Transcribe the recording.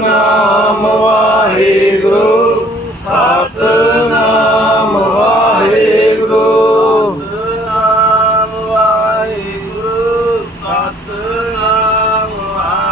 ਨਾਮ ਵਾਹਿਗੁਰੂ ਸਤਿ